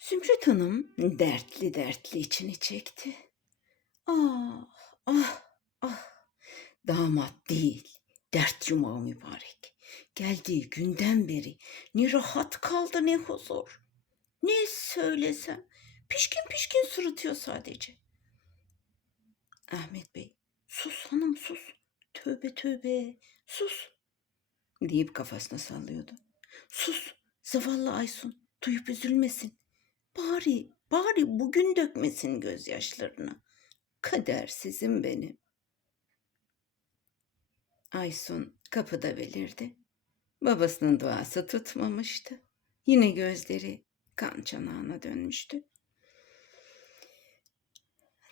Zümrüt Hanım dertli dertli içini çekti. Ah, ah, ah. Damat değil, dert yumağı mübarek. Geldiği günden beri ne rahat kaldı ne huzur. Ne söylesem pişkin pişkin sırıtıyor sadece. Ahmet Bey, sus hanım sus. Tövbe tövbe, sus. Deyip kafasını sallıyordu. Sus, zavallı Aysun, duyup üzülmesin. Bari, bari bugün dökmesin gözyaşlarını. Kadersizim benim. Aysun kapıda belirdi. Babasının duası tutmamıştı. Yine gözleri kan çanağına dönmüştü.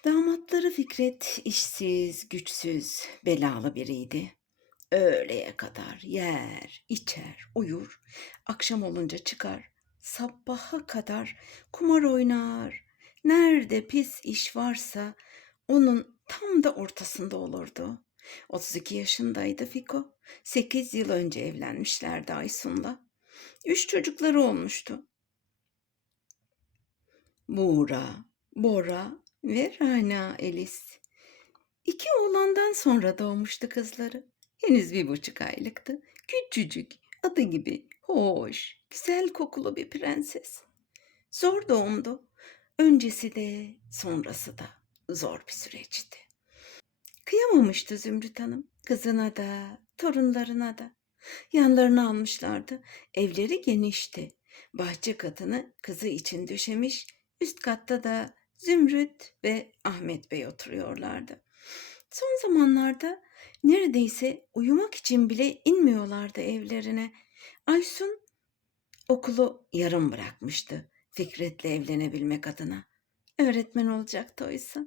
Damatları Fikret işsiz, güçsüz, belalı biriydi. Öğleye kadar yer, içer, uyur. Akşam olunca çıkar. Sabaha kadar kumar oynar. Nerede pis iş varsa onun tam da ortasında olurdu. 32 yaşındaydı Fiko. 8 yıl önce evlenmişlerdi Aysun'la. Üç çocukları olmuştu. Buğra, Bora ve Rana Elis. İki oğlandan sonra doğmuştu kızları. Henüz bir buçuk aylıktı. Küçücük, adı gibi, hoş, güzel kokulu bir prenses. Zor doğumdu. Öncesi de sonrası da zor bir süreçti. Kıyamamıştı Zümrüt Hanım. Kızına da, torunlarına da. Yanlarına almışlardı. Evleri genişti. Bahçe katını kızı için döşemiş. Üst katta da Zümrüt ve Ahmet Bey oturuyorlardı. Son zamanlarda neredeyse uyumak için bile inmiyorlardı evlerine. Aysun okulu yarım bırakmıştı Fikret'le evlenebilmek adına. Öğretmen olacaktı oysa.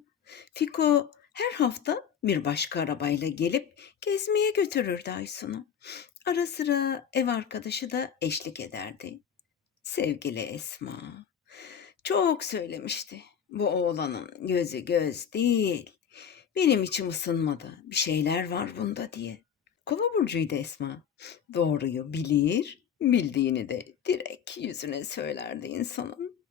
Fiko her hafta bir başka arabayla gelip gezmeye götürürdü Aysun'u. Ara sıra ev arkadaşı da eşlik ederdi. Sevgili Esma. Çok söylemişti. Bu oğlanın gözü göz değil. Benim içim ısınmadı. Bir şeyler var bunda diye. Kova burcuydu Esma. Doğruyu bilir, bildiğini de direkt yüzüne söylerdi insanın.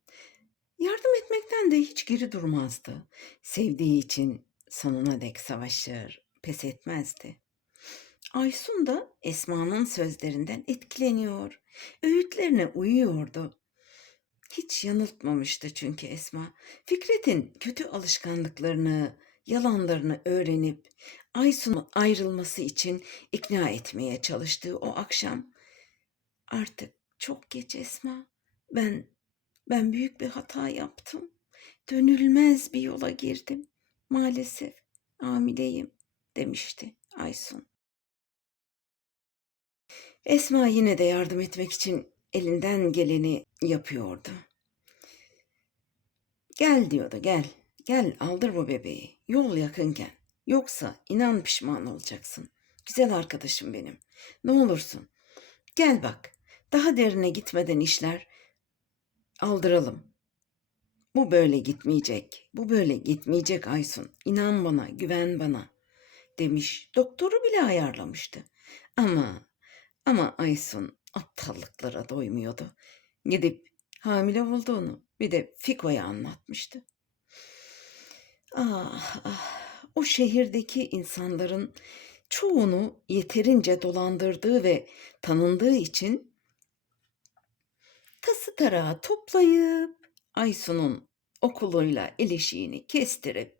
Yardım etmekten de hiç geri durmazdı. Sevdiği için sonuna dek savaşır, pes etmezdi. Aysun da Esma'nın sözlerinden etkileniyor, öğütlerine uyuyordu. Hiç yanıltmamıştı çünkü Esma. Fikret'in kötü alışkanlıklarını, yalanlarını öğrenip Aysun'un ayrılması için ikna etmeye çalıştığı o akşam artık çok geç Esma. Ben ben büyük bir hata yaptım. Dönülmez bir yola girdim. Maalesef hamileyim demişti Aysun. Esma yine de yardım etmek için elinden geleni yapıyordu. Gel diyordu gel. Gel aldır bu bebeği. Yol yakınken. Yoksa inan pişman olacaksın. Güzel arkadaşım benim. Ne olursun. Gel bak. Daha derine gitmeden işler aldıralım. Bu böyle gitmeyecek. Bu böyle gitmeyecek Aysun. İnan bana, güven bana demiş. Doktoru bile ayarlamıştı. Ama ama Aysun aptallıklara doymuyordu. Gidip hamile olduğunu bir de Fiko'ya anlatmıştı. Ah ah o şehirdeki insanların çoğunu yeterince dolandırdığı ve tanındığı için tası tarağı toplayıp Aysun'un okuluyla ilişiğini kestirip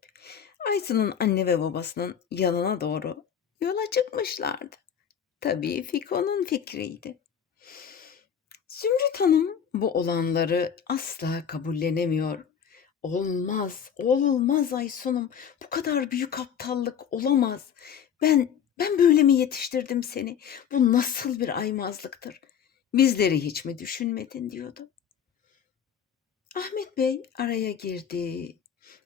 Aysun'un anne ve babasının yanına doğru yola çıkmışlardı. Tabii Fiko'nun fikriydi. Zümrüt Hanım bu olanları asla kabullenemiyor. Olmaz, olmaz Aysun'um. Bu kadar büyük aptallık olamaz. Ben ben böyle mi yetiştirdim seni? Bu nasıl bir aymazlıktır? Bizleri hiç mi düşünmedin diyordu. Ahmet Bey araya girdi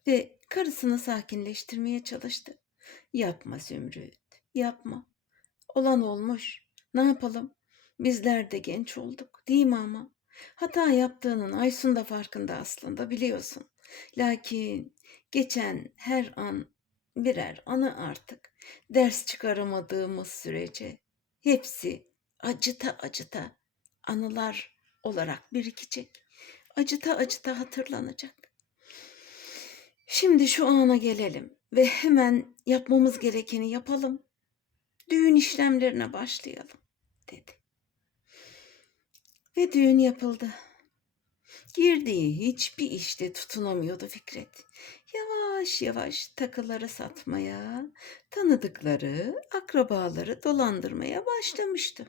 ve karısını sakinleştirmeye çalıştı. Yapma Zümrüt, yapma. Olan olmuş. Ne yapalım? Bizler de genç olduk, değil mi ama? Hata yaptığının Aysun da farkında aslında biliyorsun. Lakin geçen her an birer anı artık. Ders çıkaramadığımız sürece hepsi acıta acıta anılar olarak birikecek. acıta acıta hatırlanacak. Şimdi şu ana gelelim ve hemen yapmamız gerekeni yapalım. Düğün işlemlerine başlayalım, dedi. Ve düğün yapıldı. Girdiği hiçbir işte tutunamıyordu Fikret. Yavaş yavaş takıları satmaya, tanıdıkları, akrabaları dolandırmaya başlamıştı.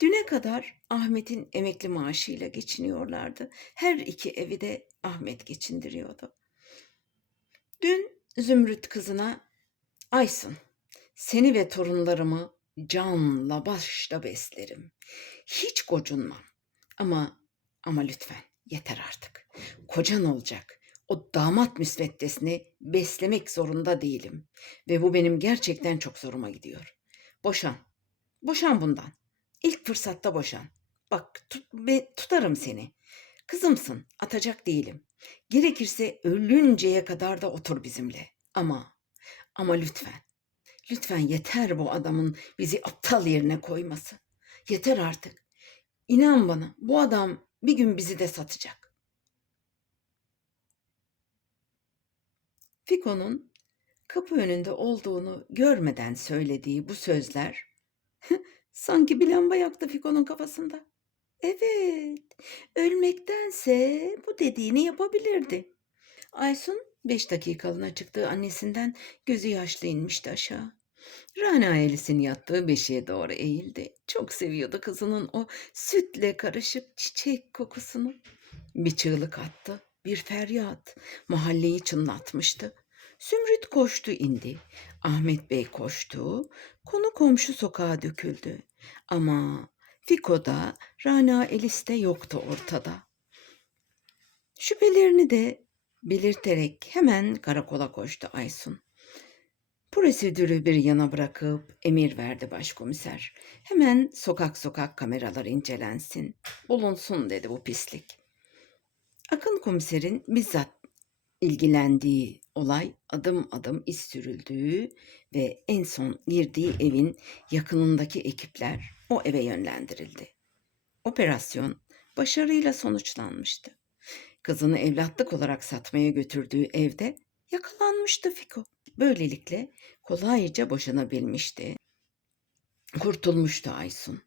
Düne kadar Ahmet'in emekli maaşıyla geçiniyorlardı. Her iki evi de Ahmet geçindiriyordu. Dün Zümrüt kızına Aysun seni ve torunlarımı canla başla beslerim. Hiç gocunmam. Ama ama lütfen yeter artık. Kocan olacak. O damat müsveddesini beslemek zorunda değilim. Ve bu benim gerçekten çok zoruma gidiyor. Boşan. Boşan bundan. İlk fırsatta boşan. Bak tut, be- tutarım seni. Kızımsın, atacak değilim. Gerekirse ölünceye kadar da otur bizimle. Ama, ama lütfen, lütfen yeter bu adamın bizi aptal yerine koyması. Yeter artık. İnan bana, bu adam bir gün bizi de satacak. Fiko'nun kapı önünde olduğunu görmeden söylediği bu sözler sanki bir lamba yaktı Fiko'nun kafasında. Evet, ölmektense bu dediğini yapabilirdi. Aysun beş dakikalığına çıktığı annesinden gözü yaşlı inmişti aşağı. Rana ailesinin yattığı beşiğe doğru eğildi. Çok seviyordu kızının o sütle karışık çiçek kokusunu. Bir çığlık attı, bir feryat. Mahalleyi çınlatmıştı. Zümrüt koştu indi. Ahmet Bey koştu. Konu komşu sokağa döküldü. Ama Fiko'da, Rana Elis de yoktu ortada. Şüphelerini de belirterek hemen karakola koştu Aysun. Prosedürü bir yana bırakıp emir verdi başkomiser. Hemen sokak sokak kameralar incelensin. Bulunsun dedi bu pislik. Akın komiserin bizzat ilgilendiği olay adım adım iz sürüldüğü ve en son girdiği evin yakınındaki ekipler o eve yönlendirildi. Operasyon başarıyla sonuçlanmıştı. Kızını evlatlık olarak satmaya götürdüğü evde yakalanmıştı Fiko. Böylelikle kolayca boşanabilmişti. Kurtulmuştu Aysun.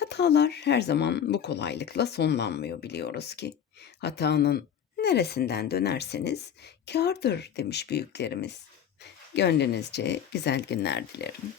Hatalar her zaman bu kolaylıkla sonlanmıyor biliyoruz ki. Hatanın neresinden dönerseniz kârdır demiş büyüklerimiz. Gönlünüzce güzel günler dilerim.